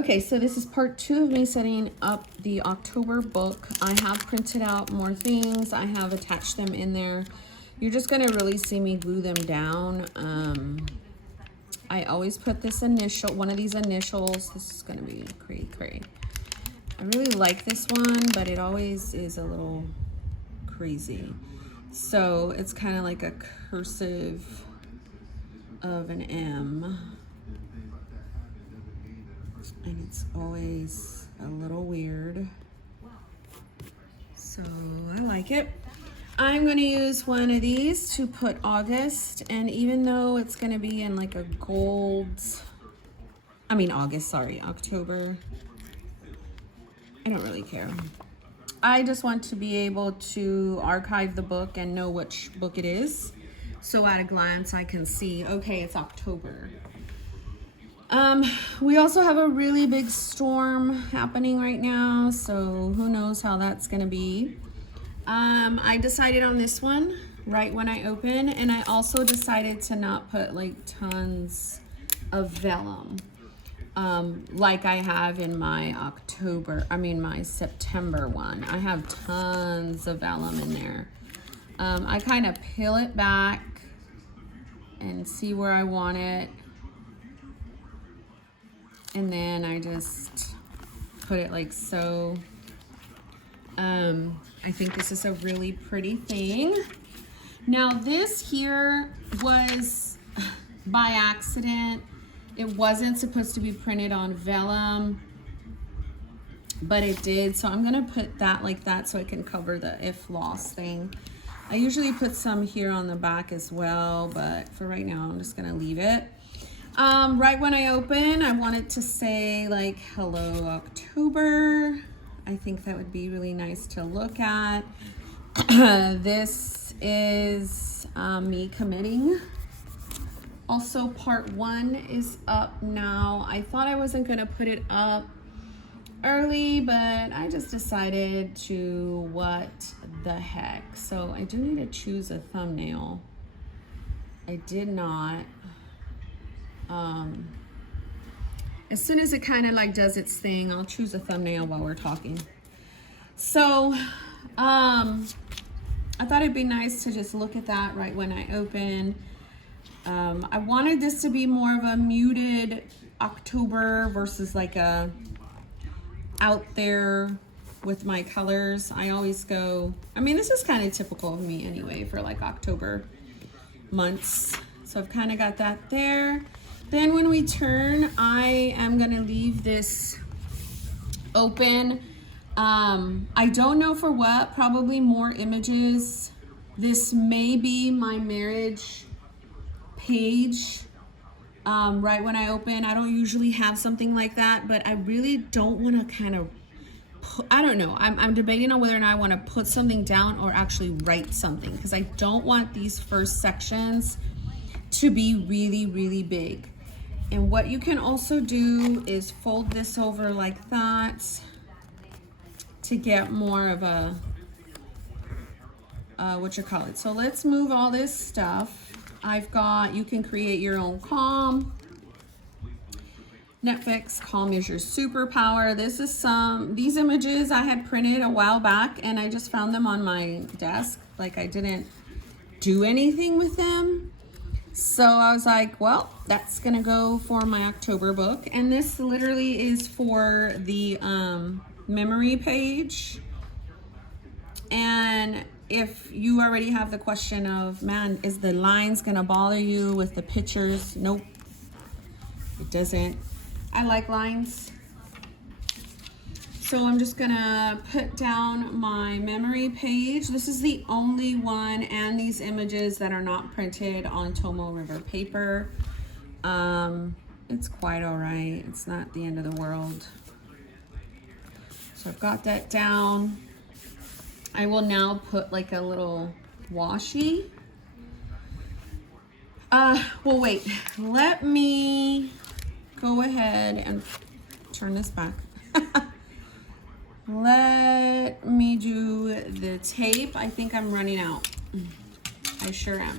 Okay, so this is part 2 of me setting up the October book. I have printed out more things. I have attached them in there. You're just gonna really see me glue them down. I always put this initial, one of these initials. This is gonna be cray. I really like this one, but it always is a little crazy. So it's kind of like a cursive of an M. And it's always a little weird. So I like it. I'm going to use one of these to put August, and even though it's going to be in like a gold, October, I don't really care. I just want to be able to archive the book and know which book it is. So at a glance, I can see, okay, it's October. We also have a really big storm happening right now, so who knows how that's gonna be. I decided on this one right when I open, and I also decided to not put like tons of vellum like I have in my my September one. I have tons of vellum in there. I kind of peel it back and see where I want it. And then I just put it like so. I think this is a really pretty thing. Now this here was by accident. It wasn't supposed to be printed on vellum, but it did. So I'm gonna put that like that so I can cover the if lost thing. I usually put some here on the back as well, but for right now, I'm just gonna leave it. Right when I open, I want it to say like, hello October. I think that would be really nice to look at. This is me committing. Also, part 1 is up now. I thought I wasn't gonna put it up early, but I just decided to what the heck. So I do need to choose a thumbnail. I did not. As soon as it kind of like does its thing, I'll choose a thumbnail while we're talking. So I thought it'd be nice to just look at that right when I open. I wanted this to be more of a muted October versus like a out there with my colors. I always go, this is kind of typical of me anyway for like October months. So I've kind of got that there. Then when we turn, I am gonna leave this open. I don't know for what, probably more images. This may be my marriage page right when I open. I don't usually have something like that, but I really don't wanna kind of, I don't know. I'm debating on whether or not I wanna put something down or actually write something, because I don't want these first sections to be really, really big. And what you can also do is fold this over like that to get more of a, So let's move all this stuff. You can create your own calm. Netflix, calm is your superpower. This is these images I had printed a while back, and I just found them on my desk. Like I didn't do anything with them. So I was like, well, that's gonna go for my October book. And this literally is for the memory page. And if you already have the question of, man, is the lines gonna bother you with the pictures? Nope, it doesn't. I like lines. So I'm just gonna put down my memory page. This is the only one and these images that are not printed on Tomoe River paper. It's quite all right. It's not the end of the world. So I've got that down. I will now put like a little washi. Well, wait, let me go ahead and turn this back. Let me do the tape. I think I'm running out. I sure am.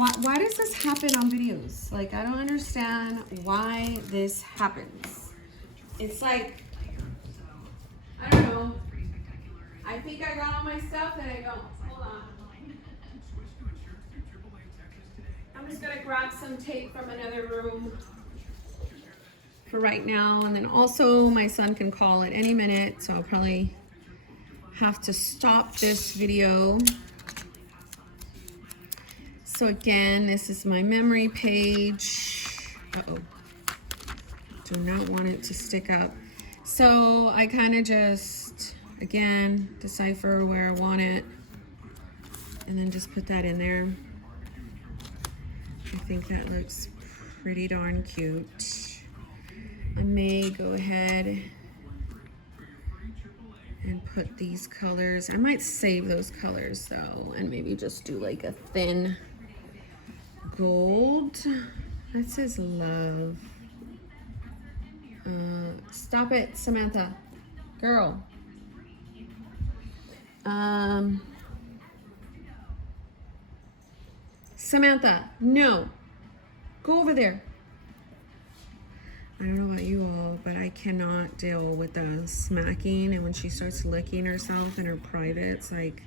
Why does this happen on videos? Like, I don't understand why this happens. It's like, I don't know. I think I got all my stuff and I don't. Hold on. I'm just gonna grab some tape from another room for right now. And then also my son can call at any minute. So I'll probably have to stop this video. So again, this is my memory page. Uh-oh. Do not want it to stick up. So I kind of just, again, decipher where I want it and then just put that in there. I think that looks pretty darn cute. I may go ahead and put these colors. I might save those colors though, and maybe just do like a thin gold. That says love. Stop it, Samantha. Girl. Samantha, no. Go over there. I don't know about you all, but I cannot deal with the smacking, and when she starts licking herself in her privates, like,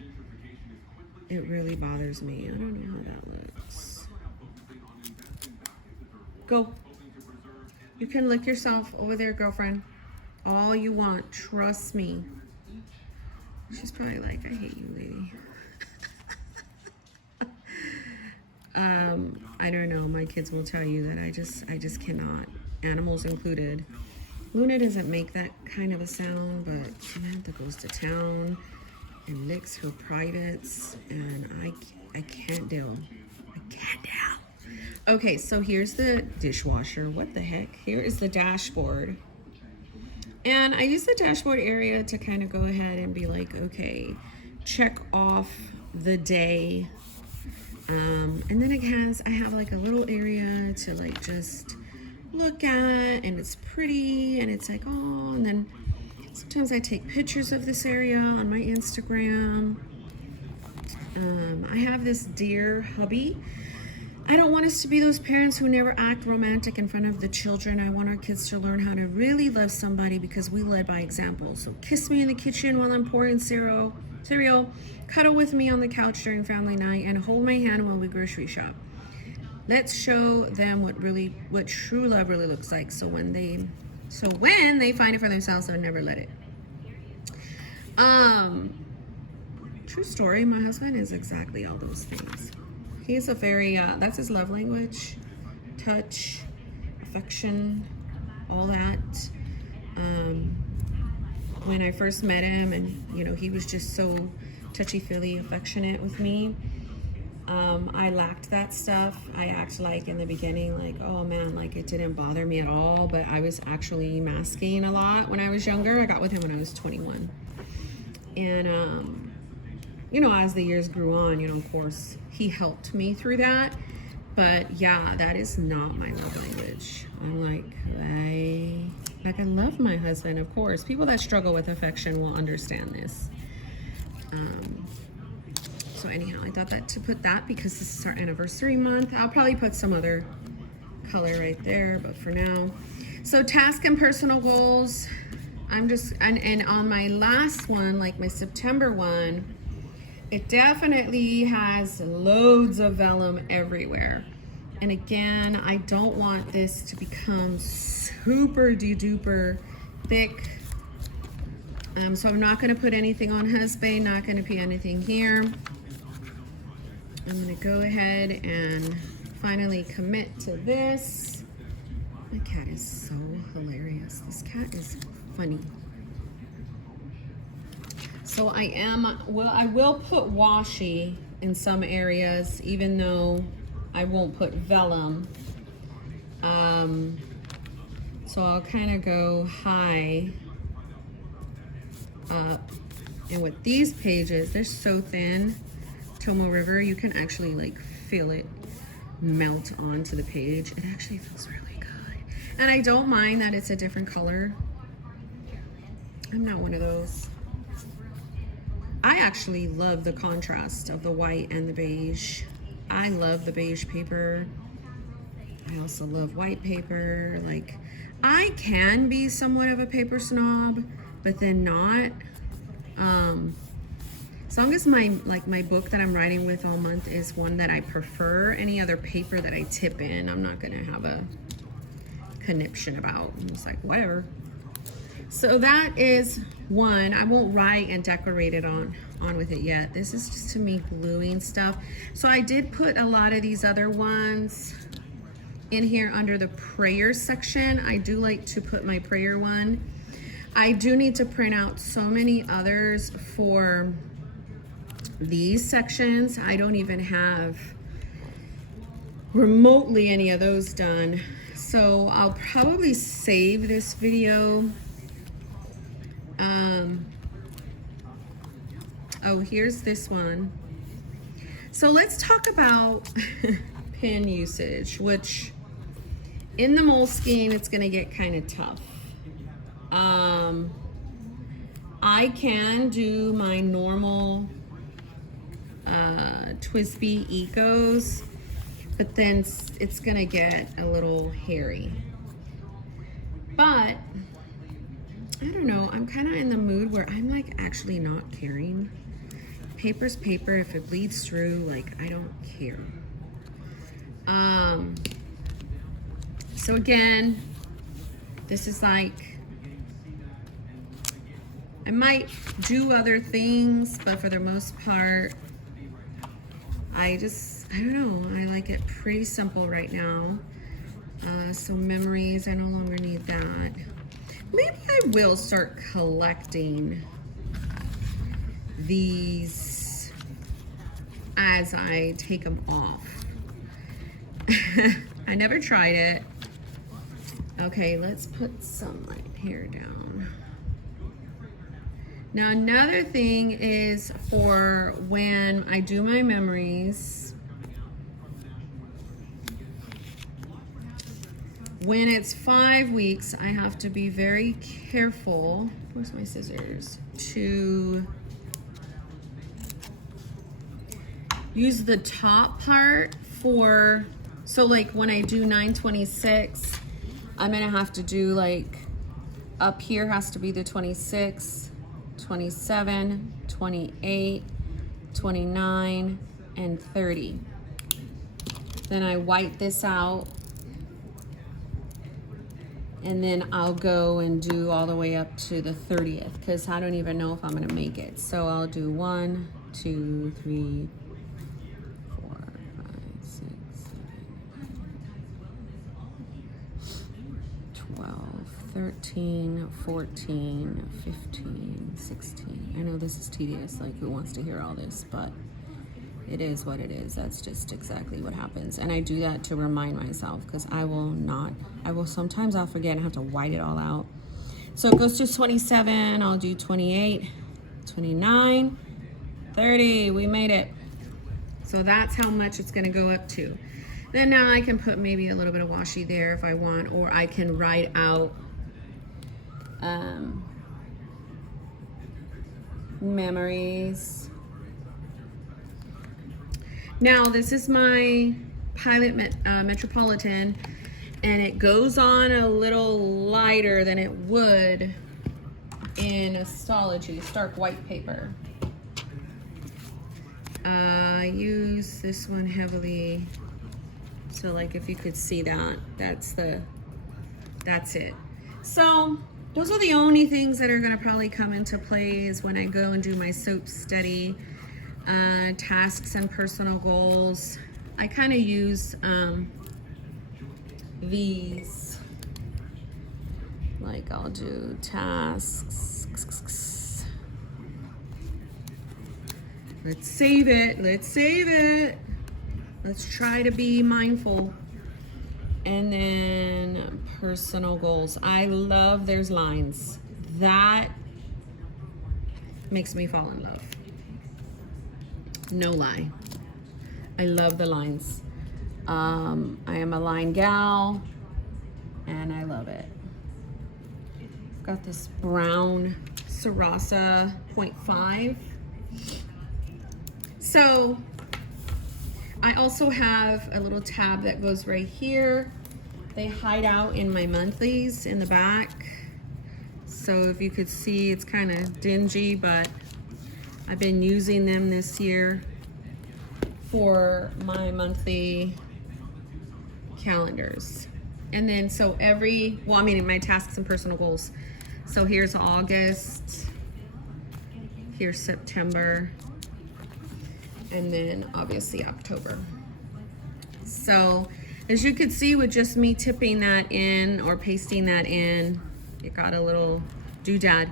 it really bothers me. I don't know how that looks. Go. You can lick yourself over there, girlfriend. All you want, trust me. She's probably like, I hate you, lady. I don't know. My kids will tell you that I just cannot. Animals included. Luna doesn't make that kind of a sound, but Samantha goes to town and licks her privates, and I can't deal. I can't deal. Okay, so here's the dishwasher. What the heck? Here is the dashboard. And I use the dashboard area to kind of go ahead and be like, okay, check off the day. And then I have like a little area to like just look at, and it's pretty, and it's like, oh, and then sometimes I take pictures of this area on my Instagram. I have this dear hubby. I don't want us to be those parents who never act romantic in front of the children. I want our kids to learn how to really love somebody because we led by example. So kiss me in the kitchen while I'm pouring cereal, cuddle with me on the couch during family night, and hold my hand while we grocery shop. Let's show them what true love really looks like. So when they find it for themselves, they'll never let it. True story. My husband is exactly all those things. He's a very that's his love language: touch, affection, all that. When I first met him, and he was just so touchy-feely, affectionate with me. I lacked that stuff. I act like in the beginning, like, oh man, like it didn't bother me at all, but I was actually masking a lot when I was younger. I got with him when I was 21. And, as the years grew on, of course, he helped me through that. But yeah, that is not my love language. I'm like, I love my husband, of course. People that struggle with affection will understand this. So anyhow, I thought to put that because this is our anniversary month. I'll probably put some other color right there, but for now. So task and personal goals. And on my last one, like my September one, it definitely has loads of vellum everywhere. And again, I don't want this to become super duper thick. So I'm not going to put anything on husband, not going to put anything here. I'm going to go ahead and finally commit to this. My cat is so hilarious. This cat is funny. So I will put washi in some areas, even though I won't put vellum. So I'll kind of go high up. And with these pages, they're so thin. Tomo River, you can actually like feel it melt onto the page. It actually feels really good. And I don't mind that it's a different color. I'm not one of those. I actually love the contrast of the white and the beige. I love the beige paper. I also love white paper. Like, I can be somewhat of a paper snob, but then not. As long as my book that I'm writing with all month is one that I prefer, any other paper that I tip in, I'm not gonna have a conniption about. I'm just like, whatever. So that is one. I won't write and decorate it on with it yet. This is just to me gluing stuff. So I did put a lot of these other ones in here under the prayer section. I do like to put my prayer one. I do need to print out so many others for these sections. I don't even have remotely any of those done. So I'll probably save this video. Oh, here's this one. So let's talk about pen usage, which in the Moleskine, it's gonna get kind of tough. I can do my normal Twisby Ecos, but then it's gonna get a little hairy. But I don't know, I'm kind of in the mood where I'm like actually not caring. Paper's paper. If it bleeds through, like, I don't care. So again, this is like, I might do other things, but for the most part, I don't know, I like it pretty simple right now. So memories, I no longer need that. Maybe I will start collecting these as I take them off. I never tried it. Okay, let's put some right here down. Now another thing is for when I do my memories, when it's 5 weeks, I have to be very careful, where's my scissors, to use the top part for, so like when I do 926, I'm gonna have to do like, up here has to be the 26, 27, 28, 29, and 30. Then I white this out, and then I'll go and do all the way up to the 30th, because I don't even know if I'm gonna make it. So I'll do 1, 2, 3, 4, 5, 6, 7, 12, 13, 14, 15, 16. I know this is tedious, like who wants to hear all this, but it is what it is. That's just exactly what happens. And I do that to remind myself, because sometimes I'll forget and have to white it all out. So it goes to 27, I'll do 28, 29, 30, we made it. So that's how much it's gonna go up to. Then now I can put maybe a little bit of washi there if I want, or I can write out memories. Now this is my Pilot Metropolitan, and it goes on a little lighter than it would in Astrology, stark white paper. I use this one heavily, so like if you could see that, that's it. So those are the only things that are gonna probably come into play is when I go and do my soap study, tasks and personal goals. I kind of use these, like I'll do tasks. Let's save it. Let's try to be mindful. And then personal goals. I love there's lines. That makes me fall in love. No lie. I love the lines. I am a line gal, and I love it. I've got this brown Sarasa 0.5. So I also have a little tab that goes right here. They hide out in my monthlies in the back. So if you could see, it's kind of dingy, but I've been using them this year for my monthly calendars. And then so my tasks and personal goals. So here's August, here's September, and then obviously October. So as you could see with just me tipping that in or pasting that in, it got a little doodad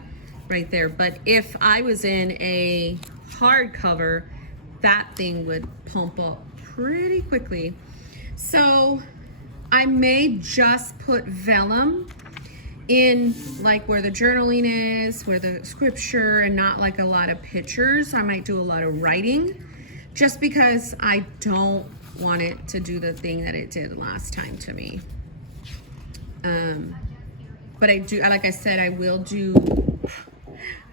right there. But if I was in a hardcover, that thing would pump up pretty quickly. So I may just put vellum in like where the journaling is, where the scripture, and not like a lot of pictures. I might do a lot of writing just because I don't want it to do the thing that it did last time to me. But I do, like I said, I will do,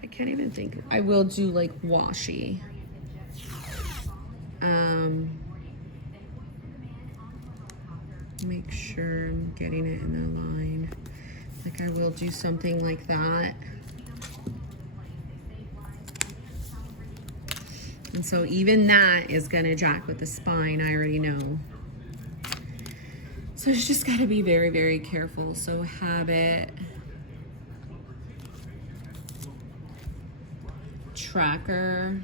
I can't even think, I will do like washi. Make sure I'm getting it in the line. Like I will do something like that. And so even that is gonna jack with the spine, I already know. So it's just gotta be very, very careful. So habit, tracker,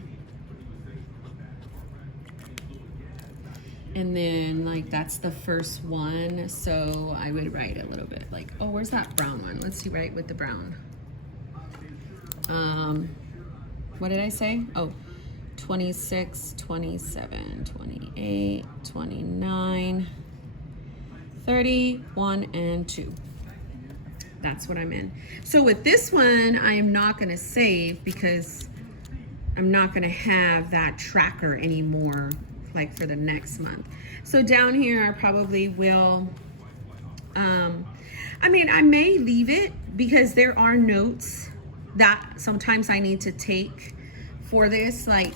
and then like that's the first one. So I would write a little bit like, oh, where's that brown one? Let's see, right with the brown. What did I say? Oh, 26, 27, 28, 29, 30, 1, and 2. That's what I'm in. So with this one, I am not gonna save because I'm not gonna have that tracker anymore, like for the next month. So down here, I probably will, I mean, I may leave it because there are notes that sometimes I need to take for this. Like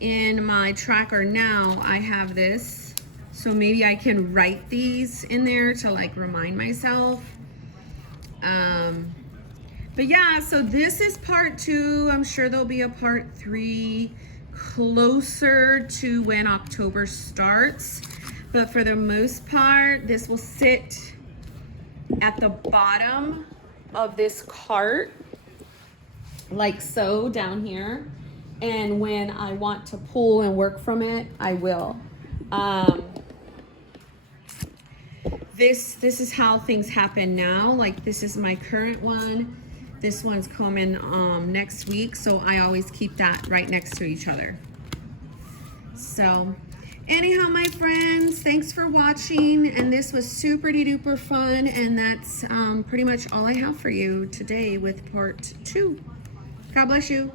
in my tracker now, I have this. So maybe I can write these in there to like remind myself. But yeah, so this is part 2. I'm sure there'll be a part 3 closer to when October starts. But for the most part, this will sit at the bottom of this cart, like so down here. And when I want to pull and work from it, I will. This is how things happen now. Like this is my current one. This one's coming next week, so I always keep that right next to each other. So anyhow, my friends, thanks for watching, and this was super duper fun, and that's pretty much all I have for you today with part 2. God bless you.